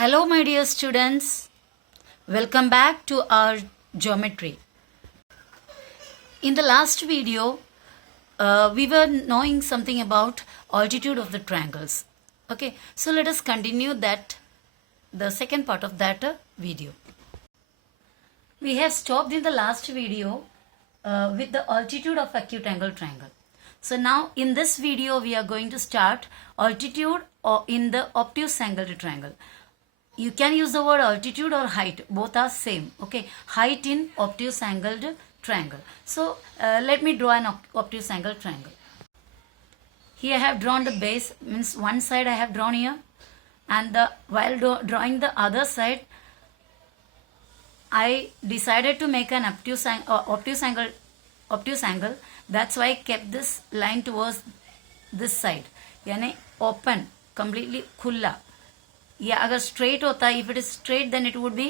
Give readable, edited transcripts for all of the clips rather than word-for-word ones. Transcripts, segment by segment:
Hello, my dear students. Welcome back to our geometry. In the last video, we were knowing something about altitude of the triangles. Okay, so let us continue the second part of that video. We have stopped in the last video with the altitude of acute angle triangle. So now in this video, we are going to start altitude in the obtuse angled triangle. You can use the word altitude or height, both are same. Okay, height in obtuse angled triangle. So let me draw an obtuse angled triangle. Here I have drawn the base, means one side I have drawn here, and while drawing the other side, I decided to make an obtuse angle. That's why I kept this line towards this side, यानी open, completely खुला. या अगर straight होता, if it is straight then it would be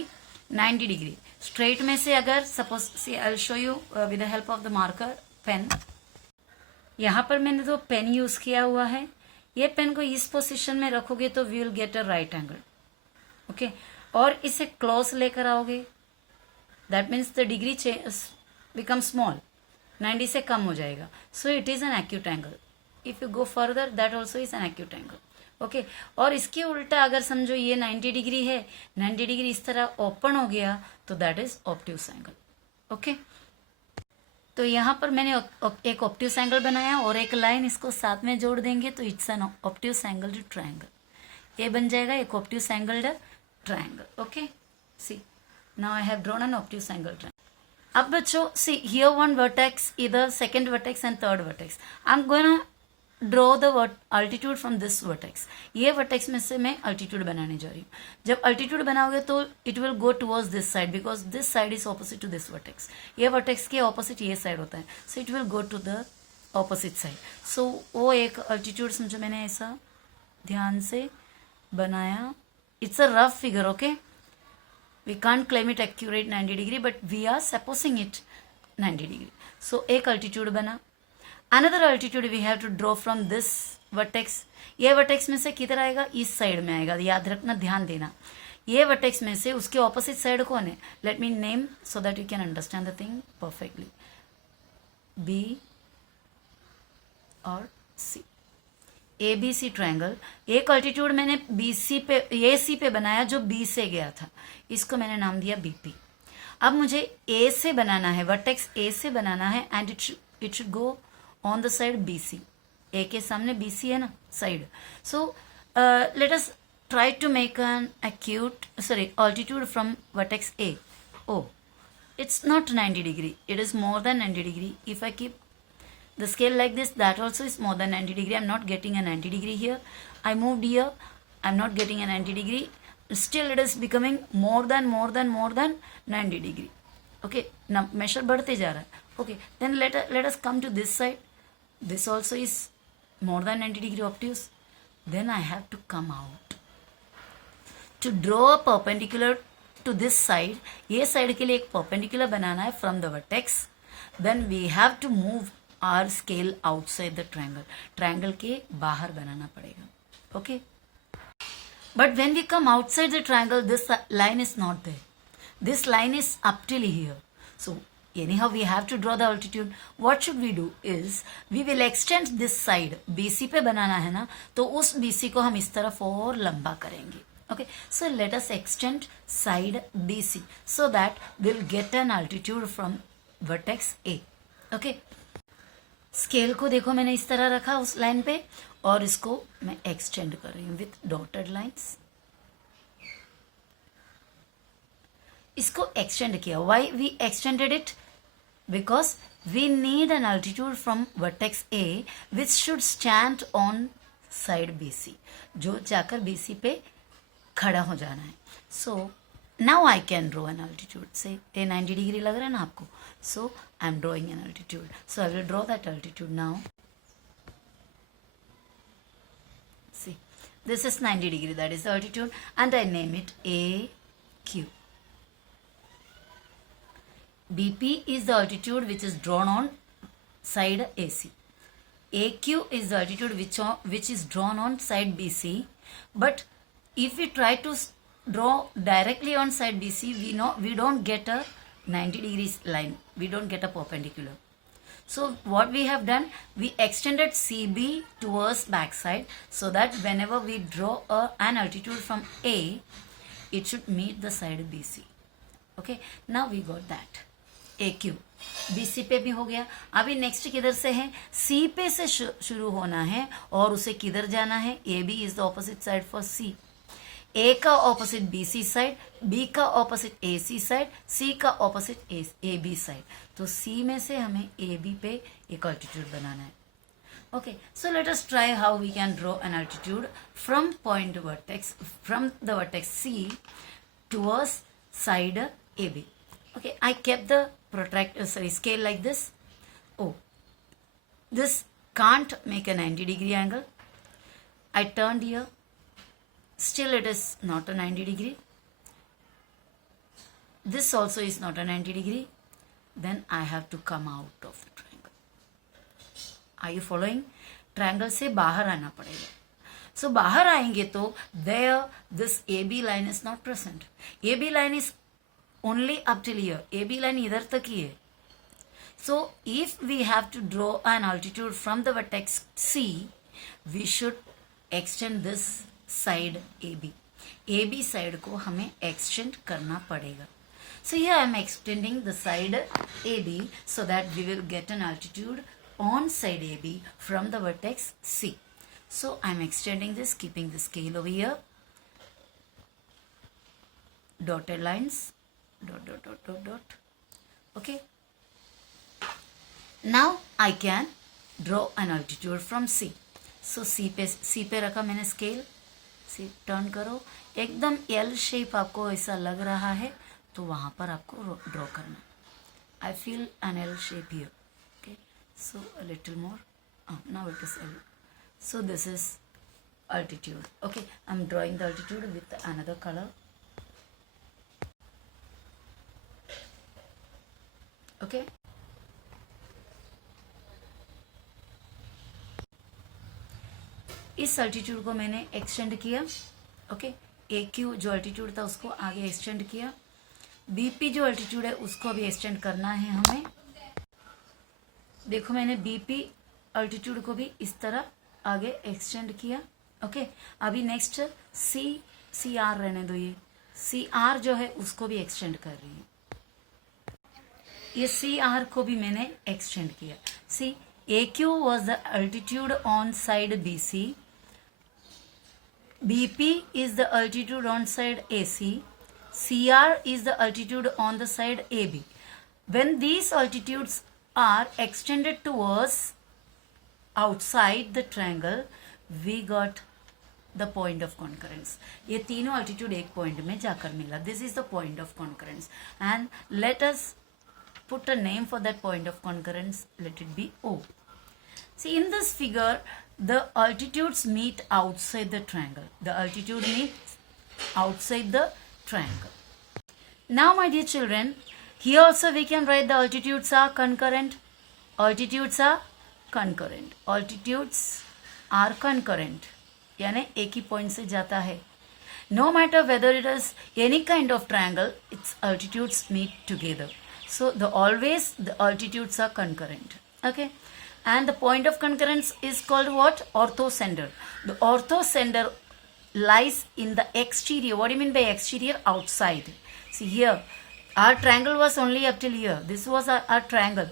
90 degree. Straight में से अगर suppose see I will show you with the help of the marker pen. यहाँ पर मैंने तो पेन यूज किया हुआ है. ये पेन को इस पोजीशन में रखोगे तो we will get a right angle. Okay, और इसे क्लोज लेकर आओगे, that means the degree become small, 90 से कम हो जाएगा. So it is an acute angle. If you go further that also is an acute angle. Okay, और इसके उल्टा अगर समझो ये 90 डिग्री है, 90 डिग्री इस तरह ओपन हो गया तो that is obtuse angle. Okay, तो यहाँ पर मैंने एक ऑब्ट्यूस एंगल बनाया और एक लाइन इसको साथ में जोड़ देंगे तो it's an obtuse angled triangle. ये बन जाएगा एक obtuse angled triangle. Okay, see now I have drawn an obtuse angle triangle. अब बच्चों सी हियर वन वर्टेक्स, इधर second vertex and third vertex. I am going draw the altitude from this vertex. ये vertex में से मैं अल्टीट्यूड बनाने जा रही हूँ. जब अल्टीट्यूड बनाओगे तो it will go towards this side because this side is opposite to this vertex. ये वर्टेक्स के ऑपोजिट ये साइड होता है, so it will go to the opposite side. So वो एक अल्टीट्यूड समझो मैंने ऐसा ध्यान से बनाया. It's a rough figure. Okay, we can't claim it accurate 90 degree but we are supposing it 90 degree. So एक अल्टीट्यूड बना. Another altitude we have to draw from this vertex. ये वर्टेक्स में से किधर आएगा, इस साइड में आएगा. याद रखना, ध्यान देना. ये वर्टेक्स में से उसके ऑपोजिट साइड कौन है? Let me name so that you can understand the thing perfectly. B और C, A B C triangle. एक अल्टीट्यूड मैंने BC पे, AC पे बनाया जो B से गया था, इसको मैंने नाम दिया BP. अब मुझे A से बनाना है, वर्टेक्स A से बनाना है and it should go on the side BC. A के सामने BC है ना side. So let us try to make an altitude from vertex A. Oh, it's not 90 degree. It is more than 90 degree. If I keep the scale like this, that also is more than 90 degree. I'm not getting a 90 degree here. I moved here. I'm not getting a 90 degree. Still it is becoming more than 90 degree. Okay, now measure बढ़ते जा रहा है. Okay, then let us come to this side. This also is more than 90 degree obtuse. Then I have to come out to draw a perpendicular to this side. ये side के लिए एक perpendicular बनाना है from the vertex. Then we have to move our scale outside the triangle. Triangle के बाहर बनाना पड़ेगा. Okay. But when we come outside the triangle, this line is not there. This line is up till here. So anyhow we have to draw the altitude. What should we do is we will extend this side. BC पे बनाना है ना, तो उस BC को हम इस तरफ और लंबा करेंगे. Okay, so let us extend side BC so that we'll get an altitude from vertex A. Okay, scale को देखो मैंने इस तरह रखा उस लाइन पे और इसको मैं एक्सटेंड कर रही हूँ विथ डॉटेड लाइन्स. इसको एक्सटेंड किया. Why we extended it? Because we need an altitude from vertex A which should stand on side BC, जो जाकर BC पे खड़ा हो जाना है. So now I can draw an altitude. से 90 डिग्री लग रहा है ना आपको. So I am drawing an altitude. So I will draw that altitude now. See, this is 90 degree, that is the altitude and I name it AQ. BP is the altitude which is drawn on side AC. AQ is the altitude which is drawn on side BC. But if we try to draw directly on side BC, we don't get a 90 degrees line. We don't get a perpendicular. So what we have done, we extended CB towards backside so that whenever we draw an altitude from A, it should meet the side BC. Okay, now we got that. AQ BC पे भी हो गया. अभी नेक्स्ट किधर से है? C पे से शुरू होना है और उसे किधर जाना है? AB is the opposite side for C. A का ऑपोजिट BC साइड, B का ऑपोजिट AC साइड, C का ऑपोजिट AB साइड. तो C में से हमें AB पे एक अल्टीट्यूड बनाना है. Okay, so let us try how we can draw an altitude from the vertex C towards side AB. Okay, I kept the scale like this. Oh, this can't make a 90-degree angle. I turned here. Still it is not a 90 degree. This also is not a 90 degree. Then I have to come out of the triangle. Are you following? Triangle से बाहर आना पड़ेगा. So बाहर आएंगे तो there this AB line is not present. AB line is only up till here. AB line इधर तक ही है. So if we have to draw an altitude from the vertex C, we should extend this side AB side को हमें एक्सटेंड करना पड़ेगा. So here I am extending the side AB so that we will get an altitude on side AB from the vertex C. So I am extending this, keeping the scale over here. Dotted lines, dot. Okay. Now I can draw an altitude from C. So C पे रखा मैंने स्केल. से टर्न करो, एकदम L shape आपको ऐसा लग रहा है तो वहां पर आपको ड्रॉ करना. I feel an L shape here. Okay, so a little more. Now it is L. So this is altitude. Okay, I'm drawing the altitude with another color. Okay. इस अल्टीट्यूड को मैंने एक्सटेंड किया. ओके, AQ जो अल्टीट्यूड था उसको आगे एक्सटेंड किया. BP जो अल्टीट्यूड है उसको भी एक्सटेंड करना है हमें. देखो मैंने BP अल्टीट्यूड को भी इस तरह आगे एक्सटेंड किया. ओके, अभी नेक्स्ट CR रहने दो. ये CR जो है उसको भी एक्सटेंड कर रही है. ये CR को भी मैंने एक्सटेंड किया. सी AQ was the altitude on side BC. BP is the altitude on side AC. CR is the altitude on the side AB. When these altitudes are extended towards outside the triangle, we got the point of concurrence. ये तीनों altitude एक point में जाकर मिला. This is the point of concurrence. And let us put a name for that point of concurrence. Let it be O. See, in this figure, the altitudes meet outside the triangle. The altitude meets outside the triangle. Now, my dear children, here also we can write the altitudes are concurrent. Altitudes are concurrent. Altitudes are concurrent. यानी एक ही point से जाता है. No matter whether it is any kind of triangle, its altitudes meet together. So, always the altitudes are concurrent. Okay. And the point of concurrence is called what? Orthocenter. The orthocenter lies in the exterior. What do you mean by exterior? Outside. See here, our triangle was only up till here. This was our triangle.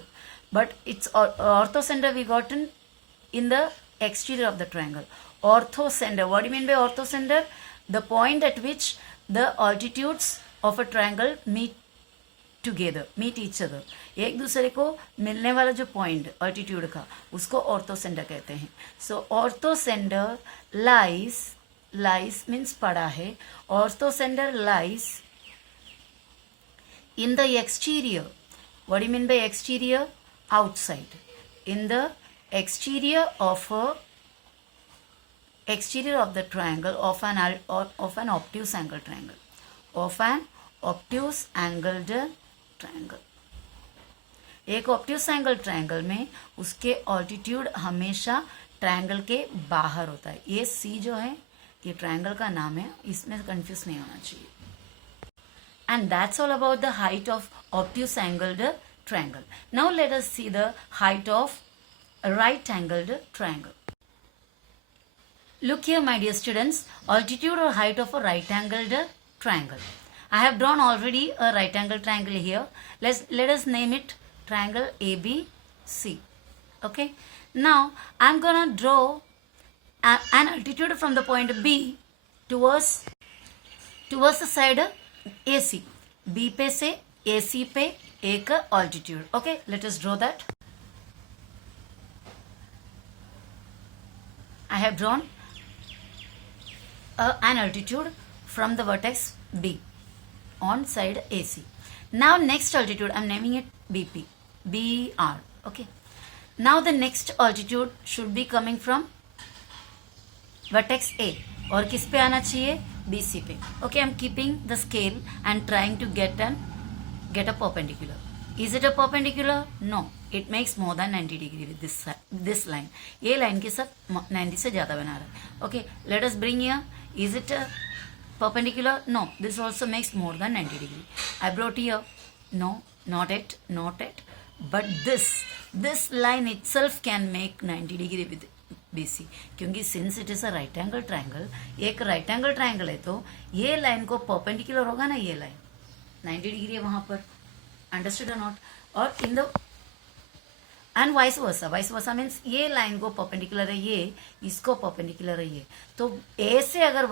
But its orthocenter we gotten in the exterior of the triangle. Orthocenter. What do you mean by orthocenter? The point at which the altitudes of a triangle meet each other. एक दूसरे को मिलने वाला जो point altitude का उसको ऑर्थोसेंटर कहते हैं. सो ऑर्थोसेंटर लाइज मीन्स पड़ा है. Orthocentre lies in the exterior. What do you mean by exterior? Outside. In the exterior of the triangle of an obtuse angle triangle. Of an obtuse angled triangle. एक obtuse angle triangle में उसके ऑल्टीट्यूड हमेशा ट्रायंगल के बाहर होता है. ये C जो है ये ट्रायंगल का नाम है, इसमें कंफ्यूज नहीं होना चाहिए. And that's all about the height of obtuse angled triangle. Now let us see the height of a right angled triangle. Look here, my dear students, altitude or height of a right angled triangle. I have drawn already a right angled triangle here. Let us name it triangle ABC. Okay. Now I'm gonna draw an altitude from the point B towards the side AC. B पे से AC पे एक altitude. Okay, let us draw that. I have drawn an altitude from the vertex B on side AC. Now next altitude, I'm naming it BP, BR. Okay. Now the next altitude should be coming from vertex A. और किस पे आना चाहिए? BC पे. Okay, I'm keeping the scale and trying to get a perpendicular. Is it a perpendicular? No. It makes more than 90 degree with this line. ये line के साथ 90 से ज़्यादा बना रहा है. Okay, let us bring here. Is it a perpendicular? No. This also makes more than 90 degree. I brought here. No, not it. But this line itself can make 90 degree with BC, क्योंकि since it is a right angle triangle, एक right angle triangle है तो ये लाइन को परपेंडिकुलर होगा ना, ये लाइन 90 डिग्री है वहां पर. अंडरस्टूड और नॉट? और in the end vice versa means ये लाइन को परपेंडिकुलर है, ये इसको परपेंडिकुलर है ये. तो ए से अगर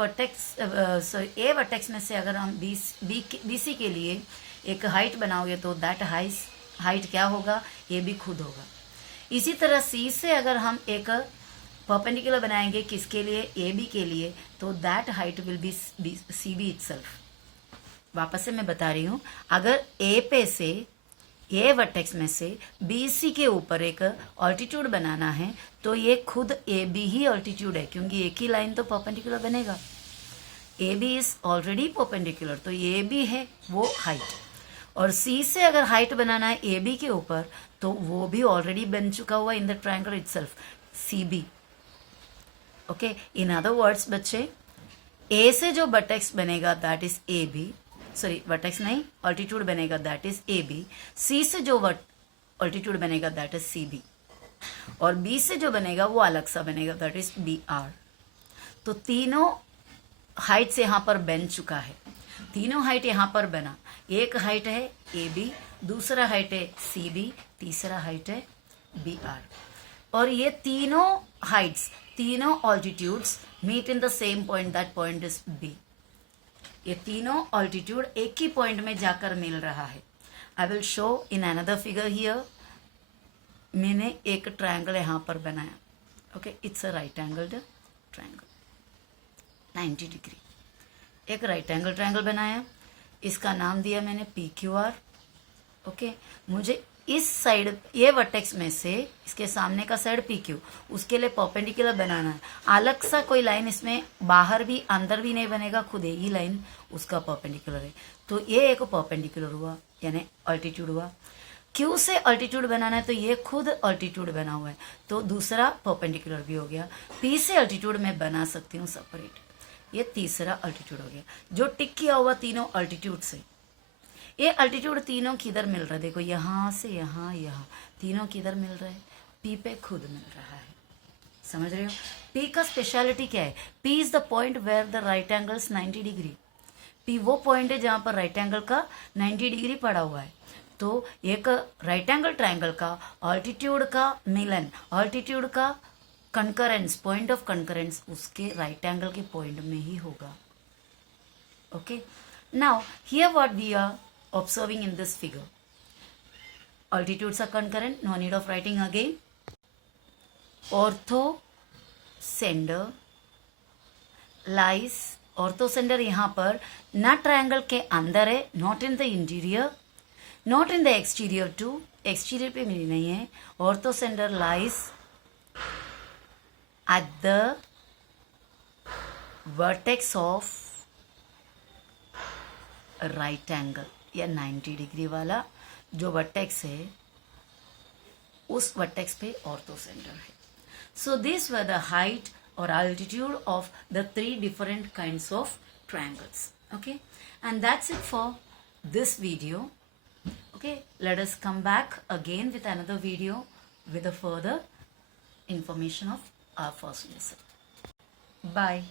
ए वर्टेक्स में से अगर हम बीसी के लिए एक हाइट बनाओगे तो दैट हाइट क्या होगा? ये भी खुद होगा. इसी तरह सी से अगर हम एक परपेंडिकुलर बनाएंगे किसके लिए? ए बी के लिए, तो that height will be C B itself. वापस से मैं बता रही हूं, अगर ए पे से ए वर्टेक्स में से बी सी के ऊपर एक ऑल्टीट्यूड बनाना है तो ये खुद ए बी ही ऑल्टीट्यूड है, क्योंकि एक ही लाइन तो परपेंडिकुलर बनेगा. A B is already perpendicular, तो ये भी है वो हाइट. और सी से अगर हाइट बनाना है ए बी के ऊपर तो वो भी ऑलरेडी बन चुका हुआ in the triangle itself, C B. Okay, in other words बच्चे, ए से जो वर्टेक्स बनेगा that is A B, sorry vertex नहीं, ऑल्टीट्यूड बनेगा that is A B. C से जो ऑल्टीट्यूड बनेगा दैट इज सी बी, और बी से जो बनेगा वो अलग सा बनेगा दैट इज बी आर. तो तीनों हाइट्स यहाँ पर बन चुका है, तीनों हाइट यहाँ पर बना. एक हाइट है ए बी, दूसरा हाइट है सी बी, तीसरा हाइट है बी आर. और ये तीनों हाइट्स, तीनों altitudes meet in the same point, that point is B. ये तीनों ऑल्टीट्यूड एक ही पॉइंट में जाकर मिल रहा है. आई will show in another figure here. मैंने एक ट्रायंगल यहाँ पर बनाया. Okay, it's a right angled triangle 90 डिग्री. एक राइट एंगल ट्रायंगल बनाया, इसका नाम दिया मैंने पी क्यू आर. ओके, मुझे इस साइड ये वर्टेक्स में से इसके सामने का साइड पी क्यू, उसके लिए परपेंडिकुलर बनाना है. अलग सा कोई लाइन इसमें बाहर भी अंदर भी नहीं बनेगा, खुद एक ही लाइन उसका परपेंडिकुलर है. तो ये एक परपेंडिकुलर हुआ, यानी ऑल्टीट्यूड हुआ. क्यू से ऑल्टीट्यूड बनाना है तो ये खुद ऑल्टीट्यूड बना हुआ है, तो दूसरा परपेंडिकुलर भी हो गया. पी से ऑल्टीट्यूड मैं बना सकती हूँ सेपरेट, ये तीसरा ऑल्टीट्यूड हो गया. जो टिक किया हुआ तीनों ऑल्टीट्यूड से, ये अल्टीट्यूड तीनों किधर मिल रहा है? देखो यहाँ से यहाँ, तीनों किधर मिल रहा है? पी पे खुद मिल रहा है. समझ रहे हो? पी का स्पेशलिटी क्या है? P is the point where the right angles 90 degree. P वो पॉइंट है जहां पर राइट एंगल का 90 डिग्री पड़ा हुआ है. तो एक राइट एंगल ट्रायंगल का ऑल्टीट्यूड का मिलन, ऑल्टीट्यूड का कंकरेंस, पॉइंट ऑफ कंकरेंस उसके राइट एंगल के पॉइंट में ही होगा. Okay, now here what we are observing in this figure, altitudes are concurrent, no need of writing again. Ortho center lies, ortho center यहाँ पर ना ट्रायंगल के अंदर है, not in the interior, not in the exterior too, exterior पे मिली नहीं है. Orthocentre lies at the vertex of right angle, या 90 डिग्री वाला जो वर्टेक्स है उस वर्टेक्स पे ऑर्थो सेंटर है. So this were the height or altitude of the three different kinds of triangles. Okay, and that's it for this video. Okay, let us come back again with another video with a further information of our first lesson. Bye.